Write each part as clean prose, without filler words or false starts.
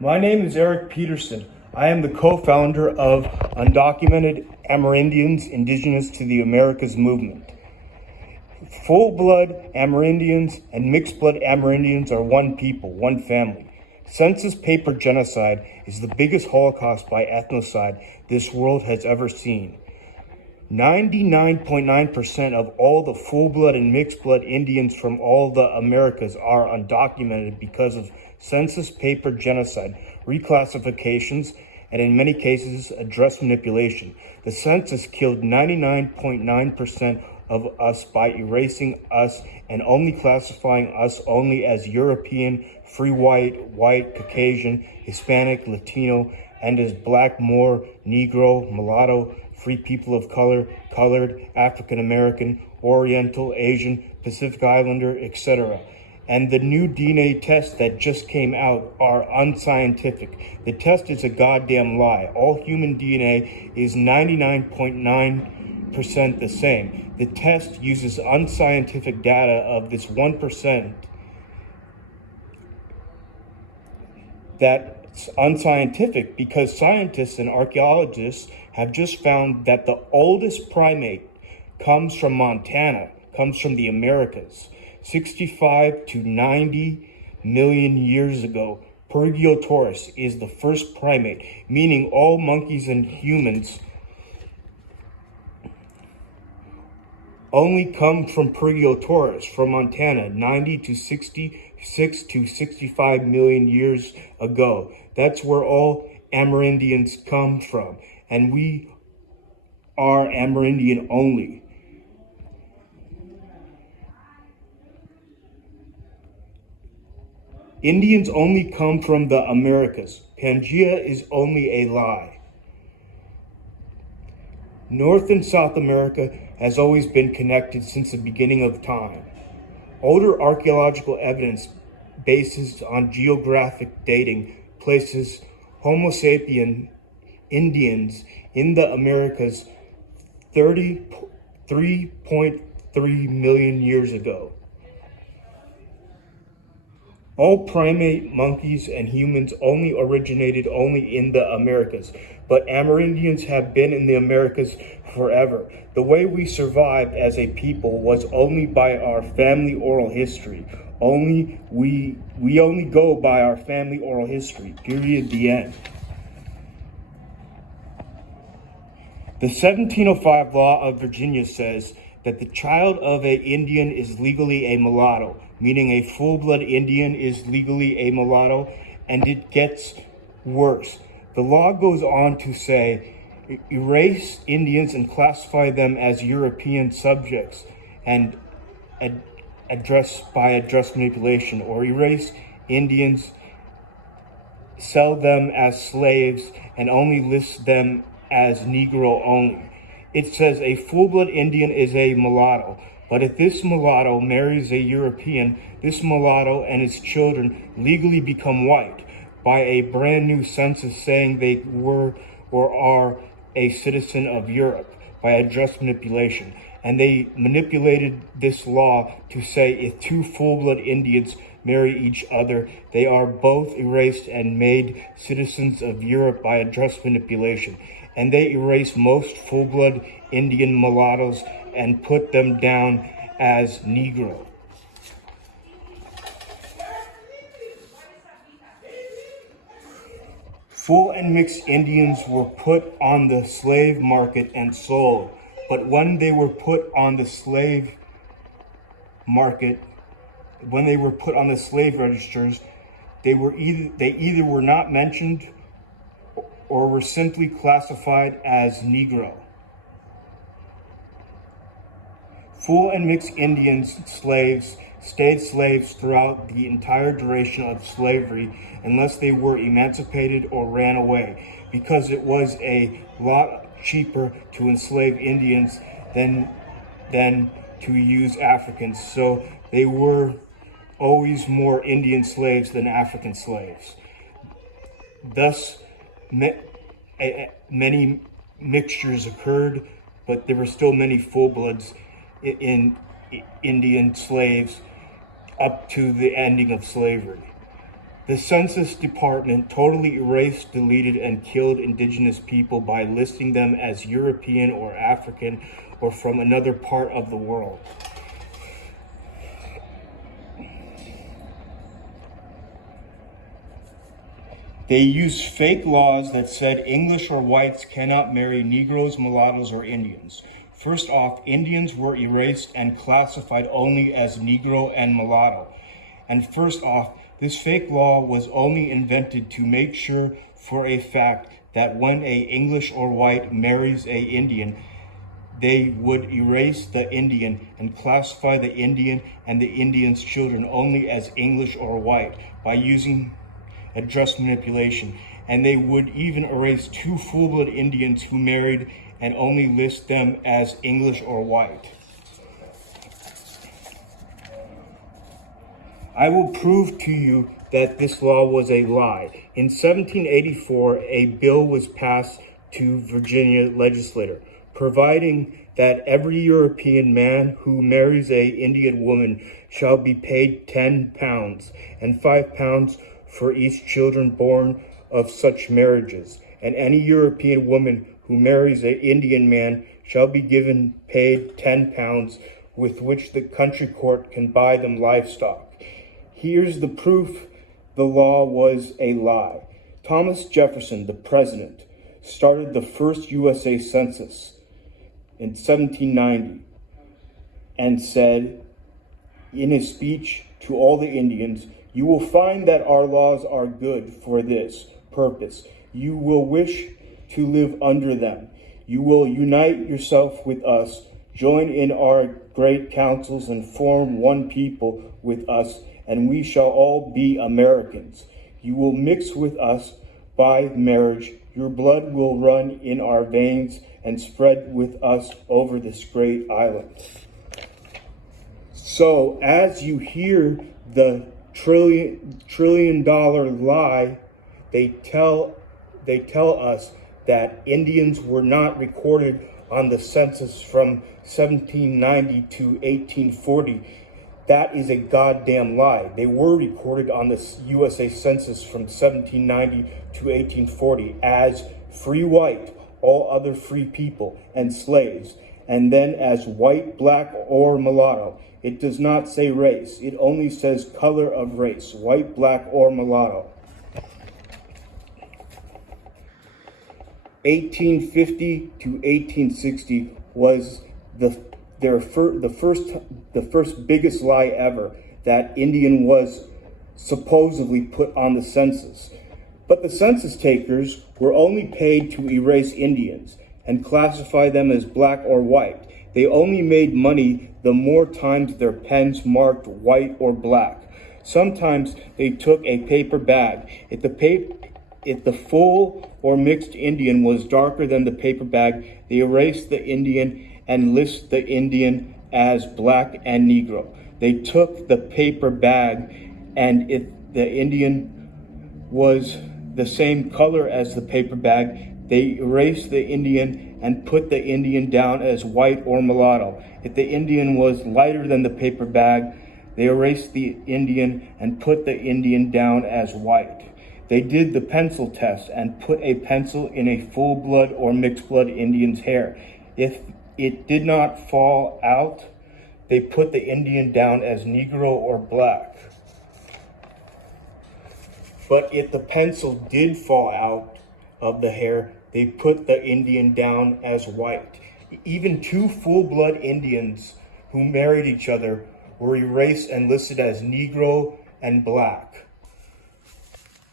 My name is Eric Peterson. I am the co-founder of Undocumented Amerindians Indigenous to the Americas movement. Full-blood Amerindians and mixed-blood Amerindians are one people, one family. Census paper genocide is the biggest Holocaust by ethnocide this world has ever seen. 99.9% of all the full-blood and mixed-blood Indians from all the Americas are undocumented because of census paper genocide, reclassifications, and in many cases, address manipulation. The census killed 99.9% of us by erasing us and only classifying us only as European, free white, Caucasian, Hispanic, Latino, and as Black, Moor, Negro, Mulatto, free people of color, colored, African American, Oriental, Asian, Pacific Islander, etc. And the new DNA tests that just came out are unscientific. The test is a goddamn lie. All human DNA is 99.9% the same. The test uses unscientific data of this 1% that's unscientific because scientists and archaeologists have just found that the oldest primate comes from Montana, comes from the Americas. 65 to 90 million years ago, Pyrgiosaurus is the first primate, meaning all monkeys and humans only come from Pyrgiosaurus, from Montana, 90 to 66 to 65 million years ago. That's where all Amerindians come from, and we are Amerindian only. Indians only come from the Americas. Pangea is only a lie. North and South America has always been connected since the beginning of time. Older archaeological evidence bases on geographic dating places Homo sapien Indians in the Americas 33.3 million years ago. All primate monkeys and humans only originated only in the Americas, but Amerindians have been in the Americas forever. The way we survived as a people was only by our family oral history. We only go by our family oral history, period, the end. The 1705 law of Virginia says that the child of an Indian is legally a mulatto, meaning a full-blood Indian is legally a mulatto, and it gets worse. The law goes on to say, erase Indians and classify them as European subjects and address manipulation, or erase Indians, sell them as slaves, and only list them as Negro only. It says a full-blood Indian is a mulatto, but if this mulatto marries a European, this mulatto and his children legally become white by a brand new census saying they were or are a citizen of Europe by address manipulation. And they manipulated this law to say if two full-blood Indians marry each other, they are both erased and made citizens of Europe by address manipulation. And they erased most full-blood Indian mulattoes and put them down as Negro. Full and mixed Indians were put on the slave market and sold, but when they were put on the slave market, when they were put on the slave registers, they either were not mentioned or were simply classified as Negro. Full and mixed Indians slaves stayed slaves throughout the entire duration of slavery unless they were emancipated or ran away, because it was a lot cheaper to enslave Indians than to use Africans. So they were always more Indian slaves than African slaves. Thus, many mixtures occurred, but there were still many full-bloods in Indian slaves up to the ending of slavery. The Census Department totally erased, deleted, and killed indigenous people by listing them as European or African or from another part of the world. They used fake laws that said English or whites cannot marry Negroes, mulattoes, or Indians. First off, Indians were erased and classified only as Negro and mulatto. And first off, this fake law was only invented to make sure for a fact that when a English or white marries a Indian, they would erase the Indian and classify the Indian and the Indian's children only as English or white by using address manipulation. And they would even erase 2 full-blood Indians who married and only list them as English or white. I will prove to you that this law was a lie. In 1784, a bill was passed to Virginia legislature, providing that every European man who marries a Indian woman shall be paid 10 pounds and 5 pounds for each children born of such marriages. And any European woman who marries an Indian man shall be given paid 10 pounds with which the country court can buy them livestock. Here's the proof the law was a lie. Thomas Jefferson, the president, started the first USA census in 1790 and said in his speech to all the Indians, "You will find that our laws are good for this purpose. You will wish to live under them. You will unite yourself with us, join in our great councils, and form one people with us, and we shall all be Americans. You will mix with us by marriage. Your blood will run in our veins and spread with us over this great island." So as you hear the trillion dollar lie, they tell us that Indians were not recorded on the census from 1790 to 1840. That is a goddamn lie. They were recorded on the USA Census from 1790 to 1840 as free white, all other free people, and slaves, and then as white, black, or mulatto. It does not say race. It only says color of race, white, black, or mulatto. 1850 to 1860 was the first biggest lie ever that Indian was supposedly put on the census. But the census takers were only paid to erase Indians and classify them as black or white. They only made money the more times their pens marked white or black. Sometimes they took a paper bag. If the full or mixed Indian was darker than the paper bag, they erased the Indian and list the Indian as black and Negro. They took the paper bag, and if the Indian was the same color as the paper bag, they erased the Indian and put the Indian down as white or mulatto. If the Indian was lighter than the paper bag, they erased the Indian and put the Indian down as white. They did the pencil test and put a pencil in a full-blood or mixed-blood Indian's hair. If it did not fall out, they put the Indian down as Negro or black. But if the pencil did fall out of the hair, they put the Indian down as white. Even 2 full-blood Indians who married each other were erased and listed as Negro and black.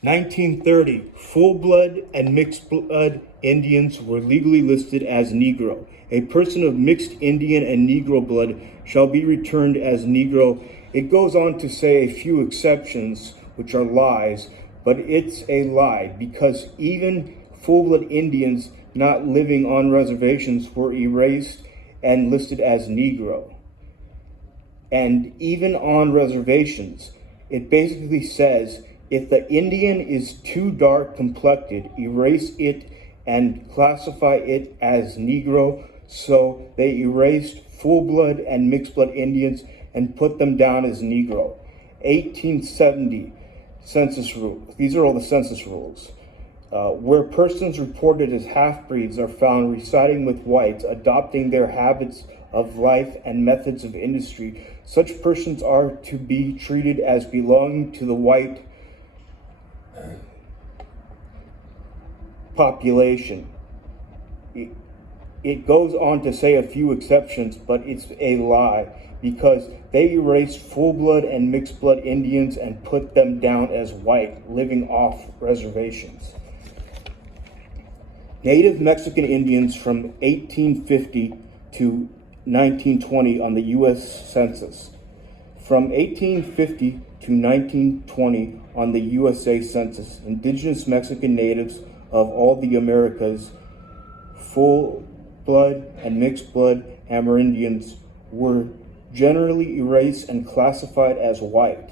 1930, full-blood and mixed-blood Indians were legally listed as Negro. A person of mixed Indian and Negro blood shall be returned as Negro. It goes on to say a few exceptions, which are lies, but it's a lie because even full-blood Indians not living on reservations were erased and listed as Negro. And even on reservations, it basically says, if the Indian is too dark complected, erase it and classify it as Negro. So they erased full-blood and mixed-blood Indians and put them down as Negro. 1870, census rules. These are all the census rules. Where persons reported as half-breeds are found residing with whites, adopting their habits of life and methods of industry, such persons are to be treated as belonging to the white population. It goes on to say a few exceptions, but it's a lie, because they erased full-blood and mixed-blood Indians and put them down as white, living off reservations. Native Mexican Indians from 1850 to 1920 on the U.S. Census. From 1850 to 1920 on the USA Census, indigenous Mexican natives of all the Americas, full-blood and mixed-blood Amerindians, were generally erased and classified as white.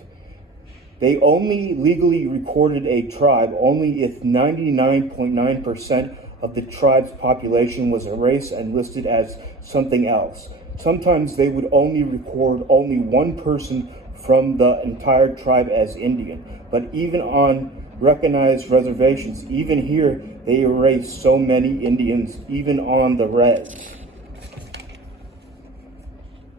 They only legally recorded a tribe only if 99.9% of the tribe's population was erased and listed as something else. Sometimes they would only record only one person from the entire tribe as Indian. But even on recognized reservations, even here, they erase so many Indians, even on the res.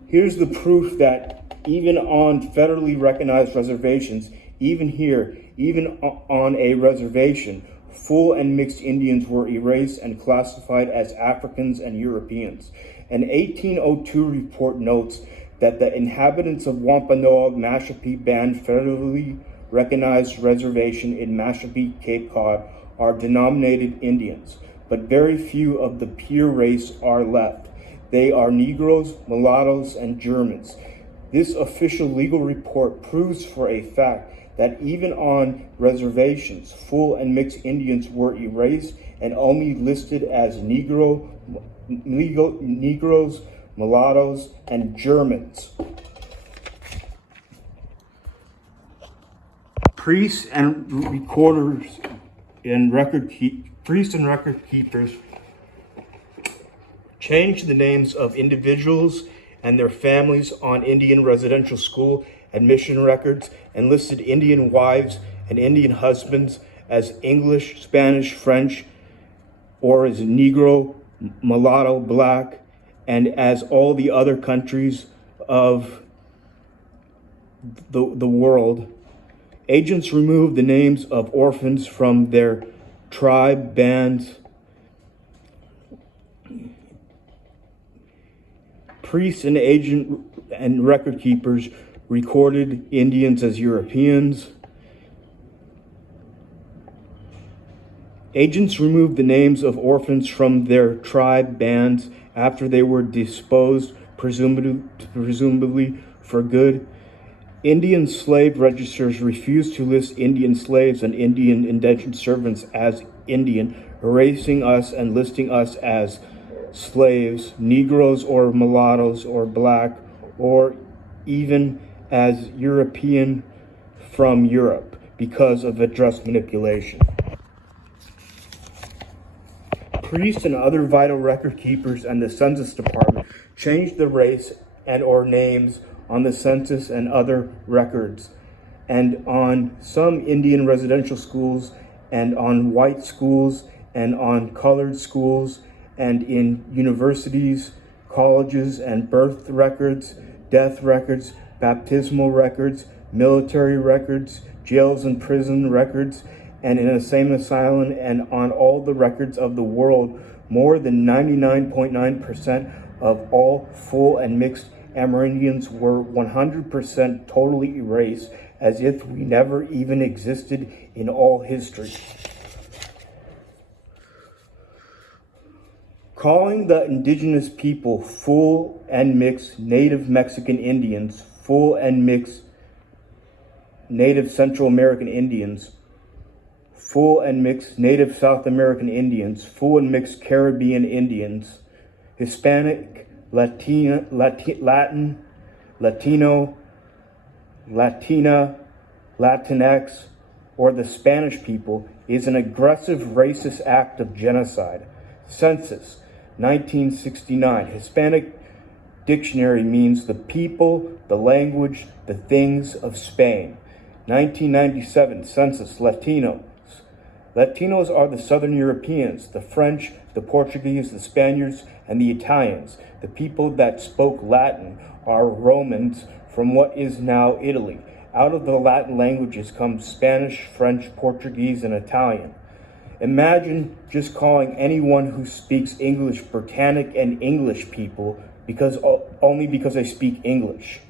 Here's the proof that even on federally recognized reservations, even here, even on a reservation, full and mixed Indians were erased and classified as Africans and Europeans. An 1802 report notes that the inhabitants of Wampanoag, Mashpee Band federally recognized reservation in Mashpee, Cape Cod are denominated Indians, but very few of the pure race are left. They are Negroes, mulattoes, and Germans. This official legal report proves for a fact that even on reservations, full and mixed Indians were erased and only listed as Negroes, mulattoes, and Germans. Priests and recorders and record keepers changed the names of individuals and their families on Indian residential school admission records and listed Indian wives and Indian husbands as English, Spanish, French, or as Negro, mulatto, black, and as all the other countries of the world. Agents removed the names of orphans from their tribe bands. Priests and agent and record keepers recorded Indians as Europeans. Agents removed the names of orphans from their tribe bands after they were disposed, presumably for good. Indian slave registers refused to list Indian slaves and Indian indentured servants as Indian, erasing us and listing us as slaves, Negroes or mulattoes or black, or even as European from Europe because of address manipulation. Priests and other vital record keepers and the Census Department changed the race and or names on the census and other records, and on some Indian residential schools, and on white schools, and on colored schools, and in universities, colleges, and birth records, death records, baptismal records, military records, jails and prison records, and in a sane asylum, and on all the records of the world. More than 99.9% of all full and mixed Amerindians were 100% totally erased, as if we never even existed in all history. Calling the indigenous people full and mixed Native Mexican Indians, full and mixed Native Central American Indians, full and mixed Native South American Indians, full and mixed Caribbean Indians, Hispanic, Latin, Latino, Latina, Latinx, or the Spanish people is an aggressive racist act of genocide. Census, 1969. Hispanic dictionary means the people, the language, the things of Spain. 1997 Census, Latinos. Latinos are the Southern Europeans, the French, the Portuguese, the Spaniards, and the Italians. The people that spoke Latin are Romans from what is now Italy. Out of the Latin languages come Spanish, French, Portuguese, and Italian. Imagine just calling anyone who speaks English Britannic and English people only because they speak English.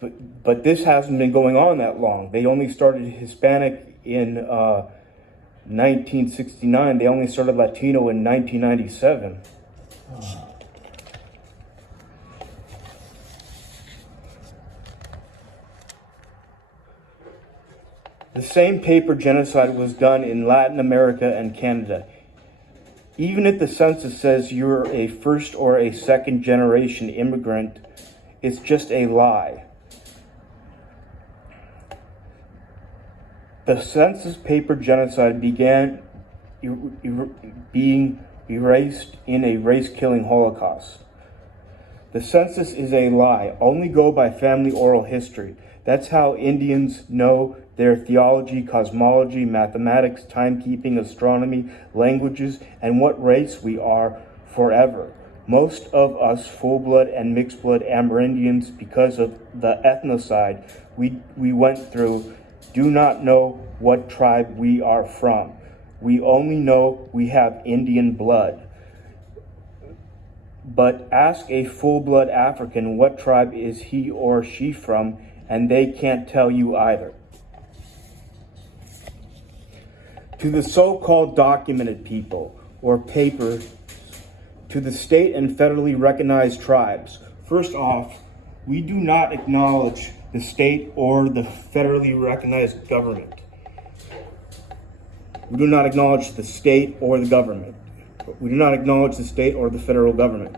But this hasn't been going on that long. They only started Hispanic in 1969. They only started Latino in 1997. The same paper genocide was done in Latin America and Canada. Even if the census says you're a first or a second generation immigrant, it's just a lie. The census paper genocide began being erased in a race-killing Holocaust. The census is a lie. Only go by family oral history. That's how Indians know their theology, cosmology, mathematics, timekeeping, astronomy, languages, and what race we are forever. Most of us full-blood and mixed-blood Amerindians, because of the ethnocide we went through, do not know what tribe we are from. We only know we have Indian blood. But ask a full-blood African what tribe is he or she from, and they can't tell you either. To the so-called documented people, or papers, to the state and federally recognized tribes, first off, we do not acknowledge the state or the federally recognized government. We do not acknowledge the state or the government. We do not acknowledge the state or the federal government.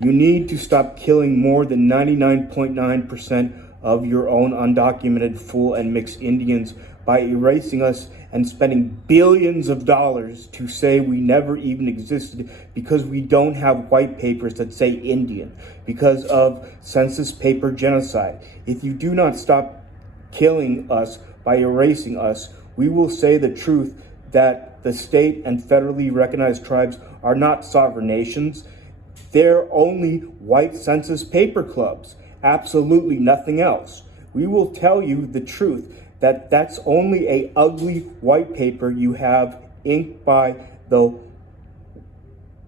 You need to stop killing more than 99.9% of your own undocumented full and mixed Indians by erasing us and spending billions of dollars to say we never even existed because we don't have white papers that say Indian, because of census paper genocide. If you do not stop killing us by erasing us, we will say the truth that the state and federally recognized tribes are not sovereign nations. They're only white census paper clubs, absolutely nothing else. We will tell you the truth that that's only a ugly white paper you have inked by the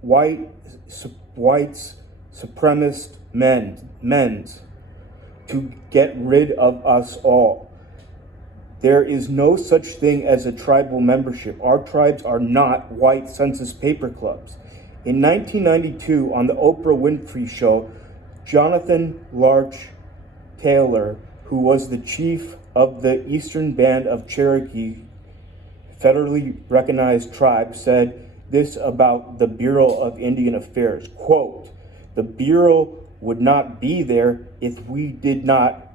whites supremacist men's to get rid of us all. There is no such thing as a tribal membership. Our tribes are not white census paper clubs. In 1992, on the Oprah Winfrey Show, Jonathan Larch Taylor, who was the chief of the Eastern Band of Cherokee federally recognized tribe, said this about the Bureau of Indian Affairs, quote, "The Bureau would not be there if we did not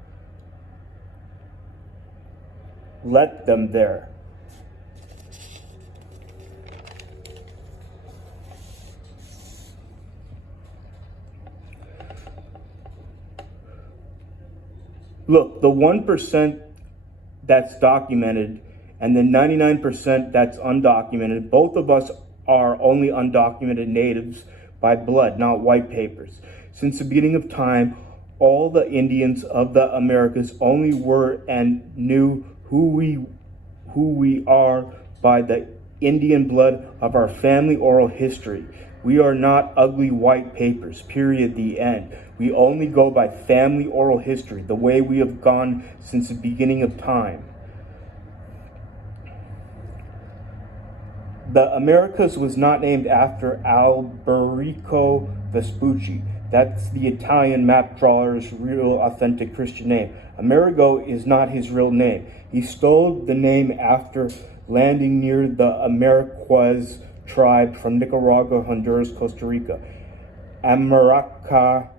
let them there." Look, the 1% that's documented and the 99% that's undocumented, both of us are only undocumented natives by blood, not white papers. Since the beginning of time, all the Indians of the Americas only were and knew who we are by the Indian blood of our family oral history. We are not ugly white papers, period, the end. We only go by family oral history, the way we have gone since the beginning of time. The Americas was not named after Alberico Vespucci. That's the Italian map drawer's real authentic Christian name. Amerigo is not his real name. He stole the name after landing near the Ameriquaz tribe from Nicaragua, Honduras, Costa Rica. America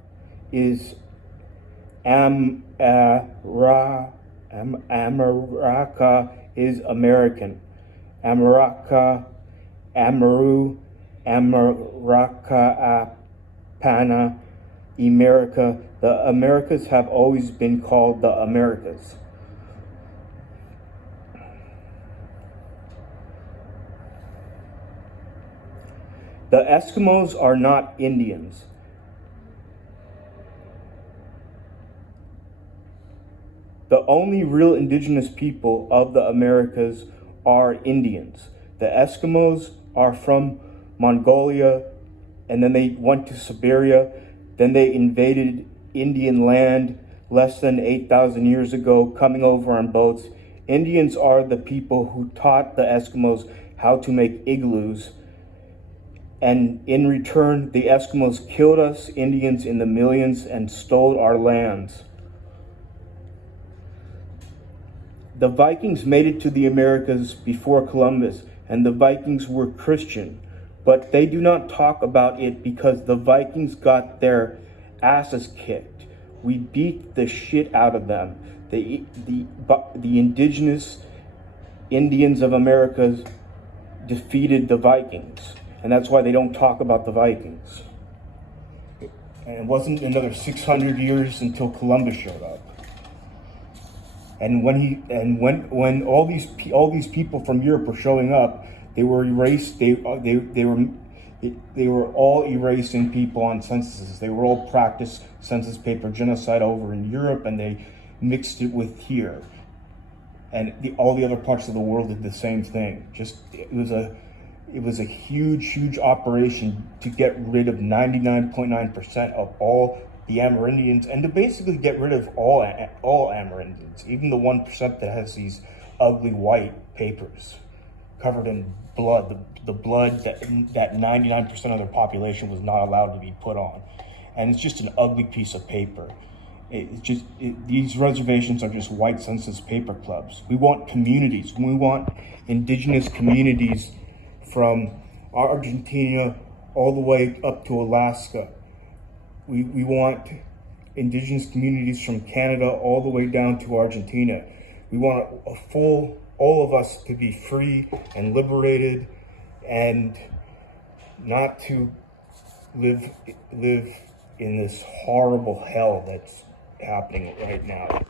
is America is American. America, Amaru, America Apana, America. The Americas have always been called the Americas. The Eskimos are not Indians. The only real indigenous people of the Americas are Indians. The Eskimos are from Mongolia, and then they went to Siberia. Then they invaded Indian land less than 8,000 years ago, coming over on boats. Indians are the people who taught the Eskimos how to make igloos. And in return, the Eskimos killed us Indians in the millions and stole our lands. The Vikings made it to the Americas before Columbus, and the Vikings were Christian. But they do not talk about it because the Vikings got their asses kicked. We beat the shit out of them. The indigenous Indians of America defeated the Vikings. And that's why they don't talk about the Vikings. And it wasn't another 600 years until Columbus showed up. And when all these people from Europe were showing up, they were erased. They were all erasing people on censuses. They were all practiced census paper genocide over in Europe, and they mixed it with here. And all the other parts of the world did the same thing. It was a huge operation to get rid of 99.9% of all the Amerindians, and to basically get rid of all Amerindians, even the 1% that has these ugly white papers covered in blood, the blood that 99% of their population was not allowed to be put on. And it's just an ugly piece of paper. These reservations are just white census paper clubs. We want communities. We want indigenous communities from Argentina all the way up to Alaska. We want indigenous communities from Canada all the way down to Argentina. We want all of us to be free and liberated, and not to live in this horrible hell that's happening right now.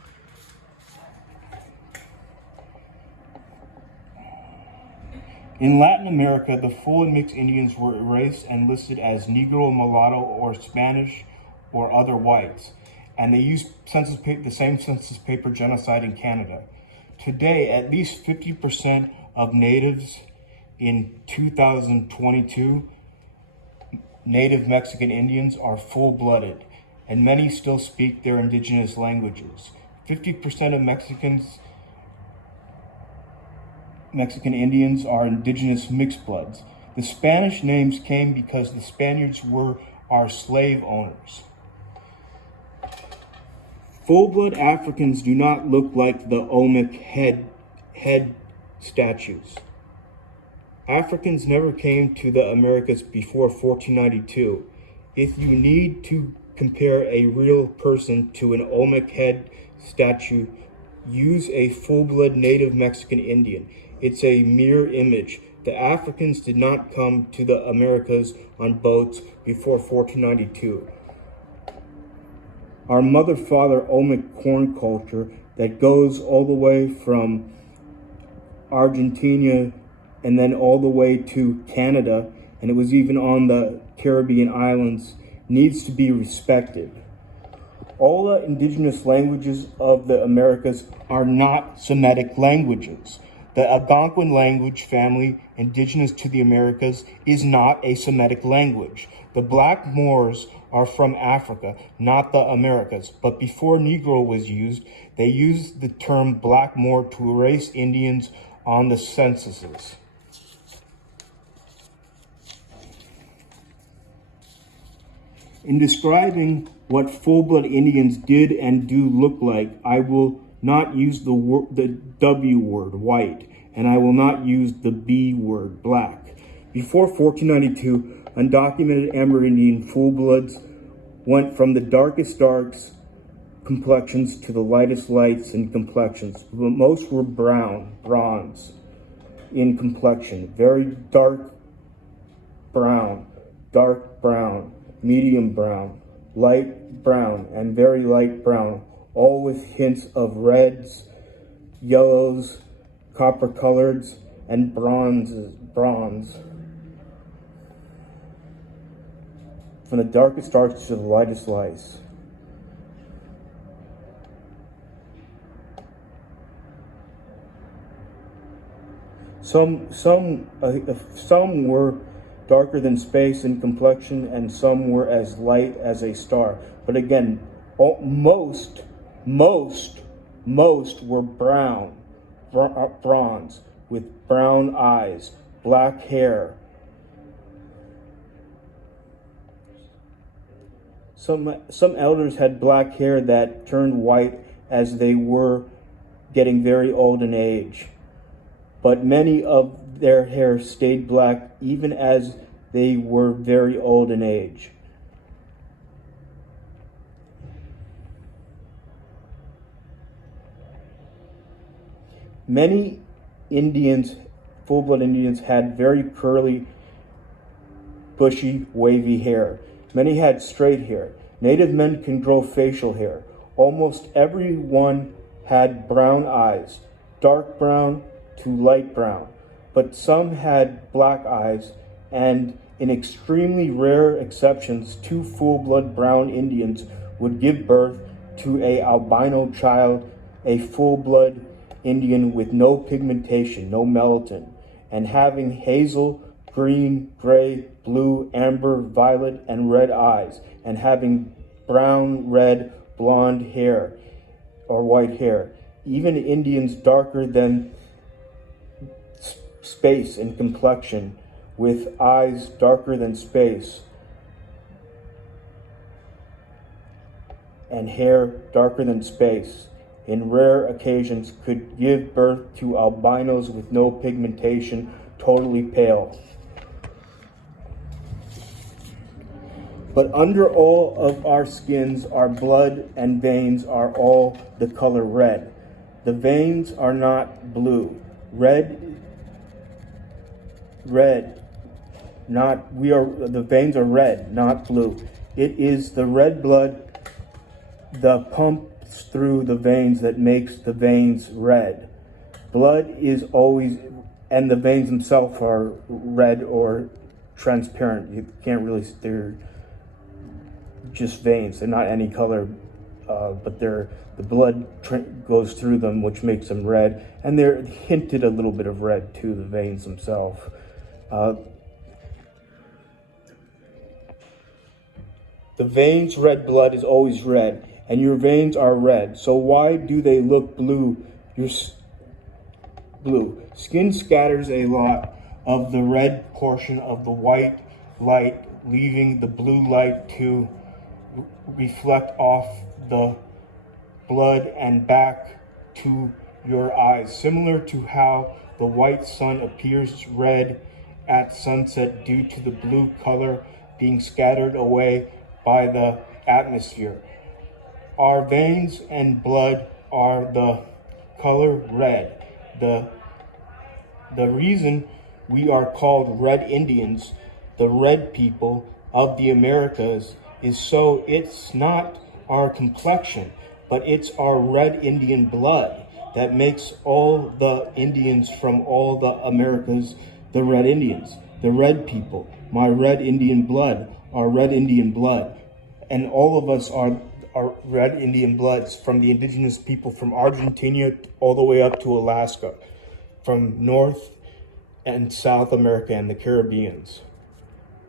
In Latin America, the full and mixed Indians were erased and listed as Negro, mulatto, or Spanish, or other whites. And they used the same census paper genocide in Canada. Today, at least 50% of natives in 2022, native Mexican Indians, are full-blooded, and many still speak their indigenous languages. 50% of Mexican Indians are indigenous mixed bloods. The Spanish names came because the Spaniards were our slave owners. Full-blood Africans do not look like the Olmec head statues. Africans never came to the Americas before 1492. If you need to compare a real person to an Olmec head statue, use a full-blood native Mexican Indian. It's a mirror image. The Africans did not come to the Americas on boats before 1492. Our mother-father Olmec corn culture that goes all the way from Argentina and then all the way to Canada, and it was even on the Caribbean islands, needs to be respected. All the indigenous languages of the Americas are not Semitic languages. The Algonquin language family, indigenous to the Americas, is not a Semitic language. The Black Moors are from Africa, not the Americas. But before Negro was used, they used the term Black Moor to erase Indians on the censuses. In describing what full-blood Indians did and do look like, I will not use the W word, white, and I will not use the B word, black. Before 1492, undocumented Amerindian full-bloods went from the darkest darks complexions to the lightest lights in complexions. But most were bronze in complexion, very dark brown, medium brown, light brown, and very light brown, all with hints of reds, yellows, copper coloreds, and bronze. From the darkest darks to the lightest lights. Some were darker than space in complexion, and some were as light as a star. But again, most were bronze, with brown eyes, black hair. Some elders had black hair that turned white as they were getting very old in age. But many of their hair stayed black even as they were very old in age. Many Indians, full-blood Indians, had very curly, bushy, wavy hair. Many had straight hair. Native men can grow facial hair. Almost everyone had brown eyes, dark brown to light brown, but some had black eyes, and in extremely rare exceptions, 2 full-blood brown Indians would give birth to an albino child, a full-blood Indian with no pigmentation, no melanin, and having hazel, green, gray, blue, amber, violet, and red eyes, and having brown, red, blonde hair, or white hair. Even Indians darker than space in complexion, with eyes darker than space, and hair darker than space, in rare occasions could give birth to albinos with no pigmentation, totally pale. But under all of our skins, our blood and veins are all the color red. The veins are not blue. The veins are red, not blue. It is the red blood that pumps through the veins that makes the veins red. Blood is always, and the veins themselves are red or transparent. You can't really, they're just veins. They're not any color, but the blood goes through them, which makes them red, and they're hinted a little bit of red to the veins themselves. The veins' red blood is always red, and your veins are red. So why do they look blue? Blue. Skin scatters a lot of the red portion of the white light, leaving the blue light to reflect off the blood and back to your eyes, similar to how the white sun appears red at sunset due to the blue color being scattered away by the atmosphere. Our veins and blood are the color red. The reason we are called Red Indians, the red people of the Americas, is so it's not our complexion, but it's our red Indian blood that makes all the Indians from all the Americas the Red Indians, the red people, my red Indian blood, our red Indian blood. And all of us are red Indian bloods, from the indigenous people from Argentina all the way up to Alaska, from North and South America and the Caribbeans.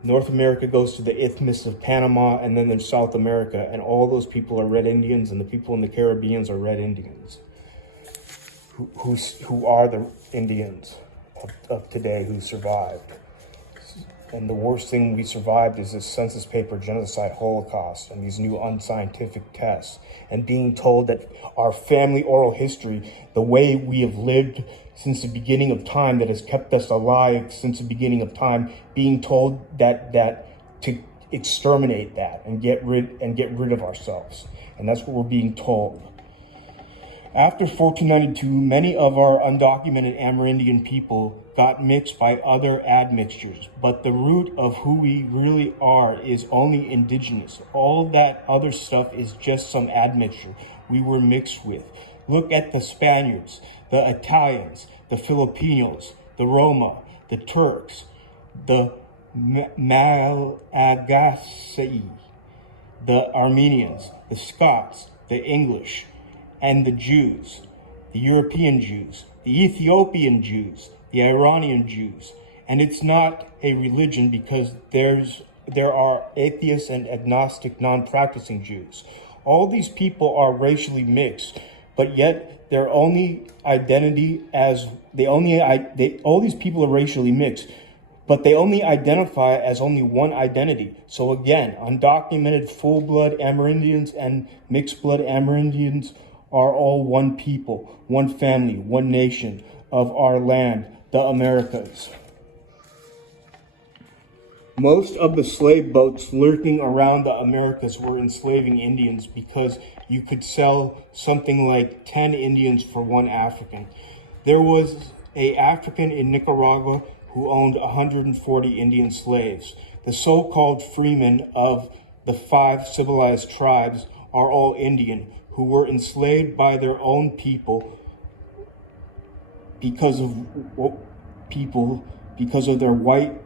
North America goes to the Isthmus of Panama, and then there's South America, and all those people are Red Indians, and the people in the Caribbeans are Red Indians, who are the Indians of today who survived. And the worst thing we survived is this census paper genocide holocaust and these new unscientific tests, and being told that our family oral history, the way we have lived since the beginning of time, that has kept us alive since the beginning of time, being told that to exterminate that and get rid of ourselves. And that's what we're being told. After 1492, many of our undocumented Amerindian people got mixed by other admixtures, but the root of who we really are is only indigenous. All that other stuff is just some admixture we were mixed with. Look at the Spaniards, the Italians, the Filipinos, the Roma, the Turks, the Malagasy, the Armenians, the Scots, the English, and the Jews, the European Jews, the Ethiopian Jews, the Iranian Jews. And it's not a religion because there are atheists and agnostic non-practicing Jews. All these people are racially mixed, but yet their only identity as all these people are racially mixed, but they only identify as only one identity. So again, undocumented full-blood Amerindians and mixed-blood Amerindians are all one people, one family, one nation of our land, the Americas. Most of the slave boats lurking around the Americas were enslaving Indians because you could sell something like 10 Indians for one African. There was an African in Nicaragua who owned 140 Indian slaves. The so-called freemen of the 5 civilized tribes are all Indian, who were enslaved by their own people because of their white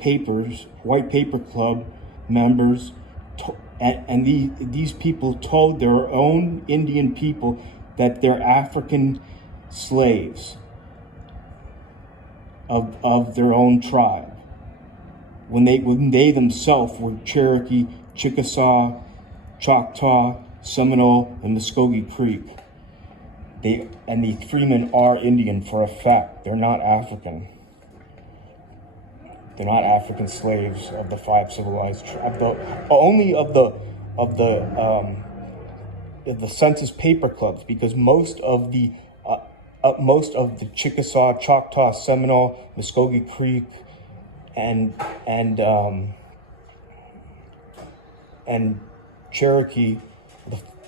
paper club members, and these people told their own Indian people that they're African slaves of their own tribe, when they themselves were Cherokee, Chickasaw, Choctaw, Seminole, and Muskogee Creek. The freemen are Indian for a fact. They're not African. They're not African slaves of the 5 civilized tribes. Only of the census paper clubs, because most of the Chickasaw, Choctaw, Seminole, Muskogee Creek, and Cherokee,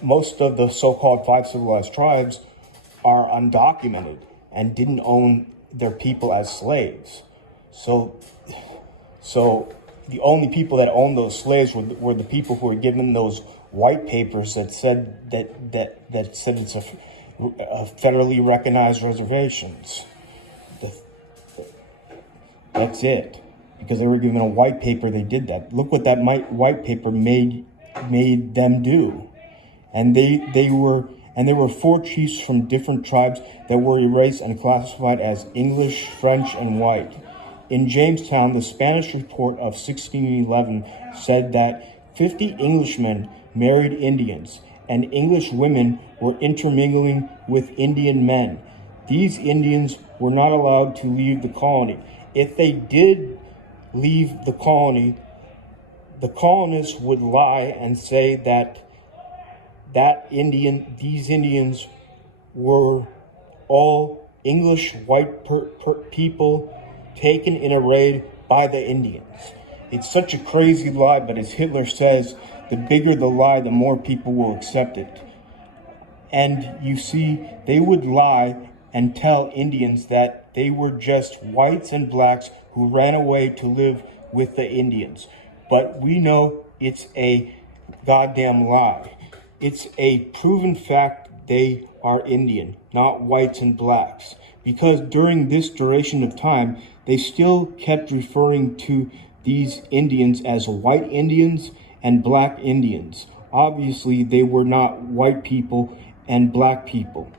most of the so-called 5 civilized tribes are undocumented and didn't own their people as slaves. So the only people that owned those slaves were the people who were given those white papers that said that said it's a federally recognized reservations. That's it. Because they were given a white paper, they did that. Look what that white paper made them do. And there were 4 chiefs from different tribes that were erased and classified as English, French, and white. In Jamestown, the Spanish report of 1611 said that 50 Englishmen married Indians, and English women were intermingling with Indian men. These Indians were not allowed to leave the colony. If they did leave the colony, the colonists would lie and say that these Indians were all English white people taken in a raid by the Indians. It's such a crazy lie, but as Hitler says, the bigger the lie, the more people will accept it. And you see, they would lie and tell Indians that they were just whites and blacks who ran away to live with the Indians. But we know it's a goddamn lie. It's a proven fact they are Indian, not whites and blacks. Because during this duration of time, they still kept referring to these Indians as white Indians and black Indians. Obviously, they were not white people and black people.